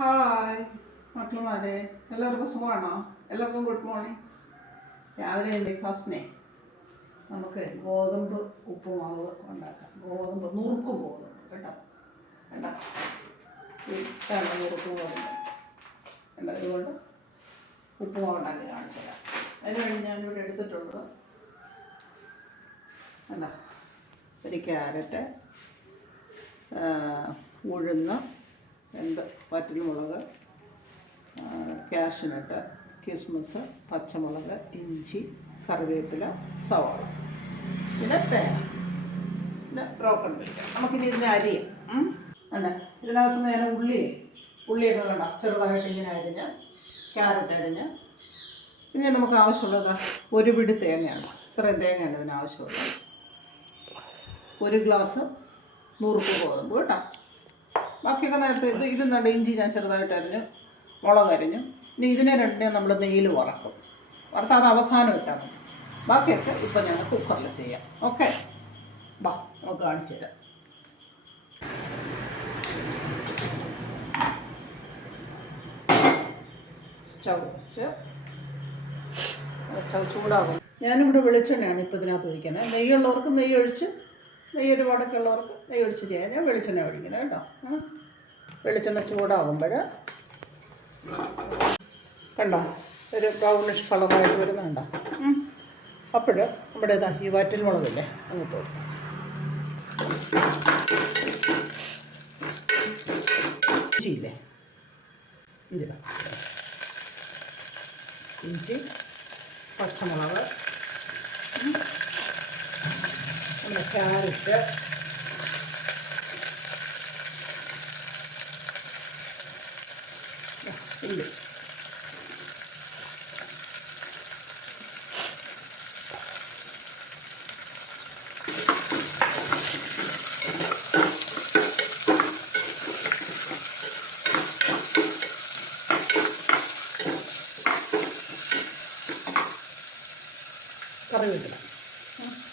Hi മക്കളുമാരെ എല്ലാവർക്കും സുഖമാണോ? എല്ലാവർക്കും ഗുഡ് മോർണിംഗ് രാവിലെ ബ്രേക്ക്ഫാസ്റ്റിനെ നമുക്ക് ഗോതമ്പ് ഉപ്പുമാവ് ഉണ്ടാക്കാം. ഗോതമ്പ് നുറുക്ക് ഗോതമ്പ് കേട്ടോ? കേട്ടോ ഇട്ടാണ് നുറുക്ക് ഗോതമ്പ്. കേട്ടോ ഇതുകൊണ്ട് ഉപ്പുമാവ് ഉണ്ടാക്കി കാണിച്ചു തരാം. അതിനുവേണ്ടി ഞാനിവിടെ എടുത്തിട്ടുള്ളത് അല്ല ഒരു ക്യാരറ്റ് ഉഴുന്ന് എന്ത് വറ്റൽമുളക് കാഷ്നട്ട് കിസ്മിസ് പച്ചമുളക് ഇഞ്ചി കറിവേപ്പില സവാള. പിന്നെ തേങ്ങ. പിന്നെ ബ്രോക്കൺ വെക്കാം നമുക്കിനി ഇതിനെ അരിയും. അല്ലേ? ഇതിനകത്ത് ഞാൻ ഉള്ളി ഉള്ളിയൊക്കെ കണ്ട? ചെറുതായിട്ട് ഇങ്ങനെ അരിഞ്ഞ് ക്യാരറ്റ് അരിഞ്ഞ്. പിന്നെ നമുക്ക് ആവശ്യമുള്ളത് ഒരു പിടി തേങ്ങയാണ്. ഇത്രയും തേങ്ങയാണ് ഇതിന് ആവശ്യമുള്ളത്. ഒരു ഗ്ലാസ് നൂറുപ്പ് ഗോതമ്പ് കേട്ടോ? ബാക്കിയൊക്കെ നേരത്തെ ഇത് ഇത് നട ഇഞ്ചി ഞാൻ ചെറുതായിട്ട് അരിഞ്ഞു മുളക് അരിഞ്ഞു. ഇനി ഇതിനെ രണ്ടിനെ നമ്മൾ നെയ്യിൽ വറക്കും. വറുത്ത് അത് അവസാനം ഇട്ടാൽ മതി. ബാക്കിയൊക്കെ ഇപ്പം ഞങ്ങൾ കുക്കറിൽ ചെയ്യാം. ഓക്കെ? ബാ നമുക്ക് കാണിച്ചു തരാം. സ്റ്റൗ വെച്ച്. സ്റ്റൗ ചൂടാകും. ഞാനിവിടെ വെളിച്ചെണ്ണയാണ് ഇപ്പോൾ ഇതിനകത്ത് ഒഴിക്കുന്നത്. നെയ്യുള്ളവർക്ക് നെയ്യ് ഒഴിച്ച് നെയ്യ് ഒരുപാടൊക്കെ ഉള്ളവർക്ക് നെയ്യ് ഒഴിച്ച് ചെയ്യാൻ വെളിച്ചെണ്ണ ഒഴിക്കുന്നത് കേട്ടോ. വെളിച്ചെണ്ണ ചൂടാകുമ്പോൾ കണ്ടോ? ഒരു ബ്രൗണിഷ് കളറായിട്ട് വരുന്നുണ്ടോ അപ്പോൾ നമ്മുടെ ഇതാ ഈ വാറ്റൽ മുളകില്ലേ അങ്ങോട്ട് കൊടുക്കാം. ഇഞ്ചിയില്ലേ ഇഞ്ചി. ഇഞ്ചി പച്ചമുളക്. ദാ, ഉള്ളി കറിവേപ്പില ഉപ്പ്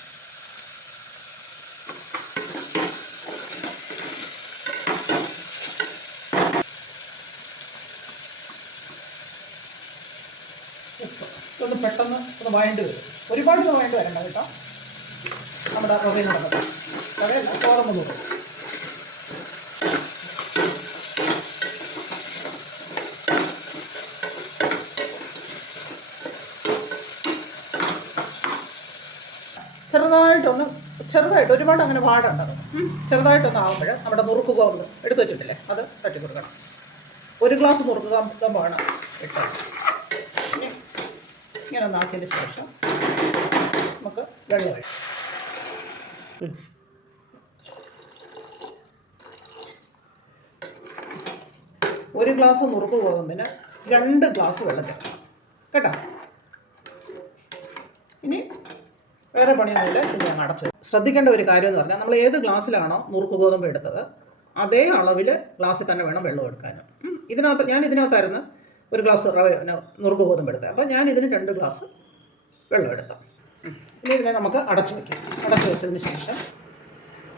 ഇതൊന്ന് പെട്ടെന്ന് ഒന്ന് വഴണ്ട് വരും. ഒരുപാട് വഴണ്ട് വരണ്ട കേട്ടോ. നമ്മുടെ റവയിൽ നടക്കട്ടെ റവയല്ല ഗോതമ്പ് നൂറ് ചെറുതായിട്ടൊന്ന് ചെറുതായിട്ട് ഒരുപാട് അങ്ങനെ പാടുണ്ടത് ചെറുതായിട്ടൊന്ന് ആവുമ്പോൾ നമ്മുടെ നുറുക്ക് കോമ്പ് എടുത്തു വെച്ചിട്ടില്ലേ? അത് തട്ടി കൊടുക്കണം ഒരു ഗ്ലാസ് നുറുക്ക് ഗോതമ്പാണ് ഇട്ടത് ഇങ്ങനെ ഒന്നാക്കിയതിന് ശേഷം നമുക്ക് വെള്ളം ഒരു ഗ്ലാസ് നുറുക്ക് ഗോതമ്പിന് രണ്ട് ഗ്ലാസ് വെള്ളം ചേർക്കണം കേട്ടോ? ഇനി വേറെ പണിയൊന്നുമില്ല ഇത് ഞാൻ അടച്ചു ശ്രദ്ധിക്കേണ്ട ഒരു കാര്യം എന്ന് പറഞ്ഞാൽ നമ്മൾ ഏത് ഗ്ലാസ്സിലാണോ നുറുക്ക് ഗോതമ്പ് എടുത്തത് അതേ അളവിൽ ഗ്ലാസ്സിൽ തന്നെ വേണം വെള്ളം എടുക്കാനും. ഇതിനകത്ത് ഞാൻ ഇതിനകത്തായിരുന്നു ഒരു ഗ്ലാസ് റവ നുറുക്ക് ഗോതമ്പ് എടുത്തത് അപ്പോൾ ഞാൻ ഇതിന് രണ്ട് ഗ്ലാസ് വെള്ളം എടുക്കാം. ഇനി ഇതിനെ നമുക്ക് അടച്ചു വയ്ക്കാം അടച്ചു വെച്ചതിന് ശേഷം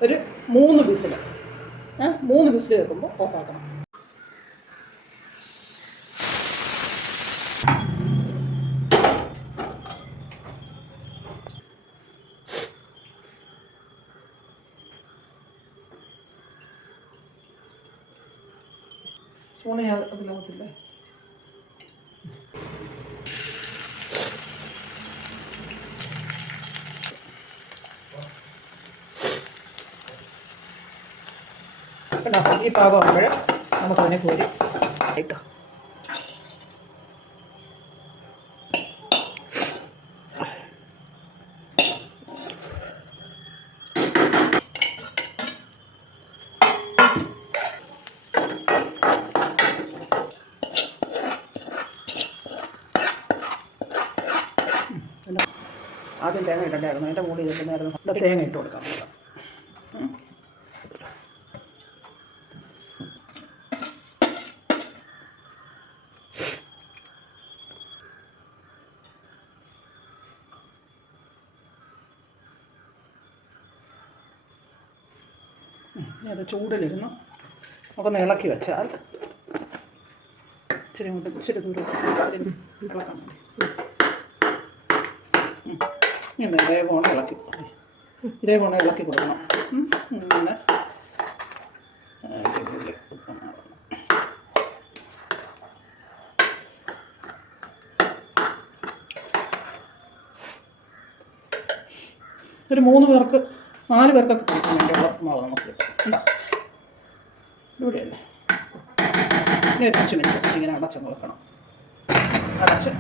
ഒരു മൂന്ന് വിസിൽ മൂന്ന് വിസിൽ വെക്കുമ്പോൾ ഓഫാക്കണം ഞാൻ അതിലാകത്തില്ലേ കണ്ടോ ഈ പാകമാകുമ്പോൾ നമുക്കതിനെ കോരി കേട്ടോ? ആദ്യം തേങ്ങ ഇടണ്ടായിരുന്നു. അതിന്റെ മൂടി ഇരിക്കുന്നായിരുന്നു ഇവിടെ തേങ്ങ ഇട്ട് കൊടുക്കാം. അത് ചൂടിലിരുന്ന് നമുക്കൊന്ന് ഇളക്കി വെച്ചാൽ ഇച്ചിരി കൊണ്ട് ഇച്ചിരി ദൂരം ഇളക്കാൻ മതി. ഇങ്ങനെ ഇതേപോലെ ഇളക്കി ഇതേപോലെ ഇളക്കി കൊടുക്കണം. ഇങ്ങനെ ഒരു മൂന്ന് പേർക്ക് നാല് പേർക്കൊക്കെ കൊടുക്കാൻ വേണ്ടിയുള്ള മാവ് നമുക്ക് കിട്ടും ഉണ്ടോ ഇവിടെയല്ലേ? ഒരു അഞ്ച് മിനിറ്റ് ഇങ്ങനെ അടച്ച് വെക്കണം അടച്ച്.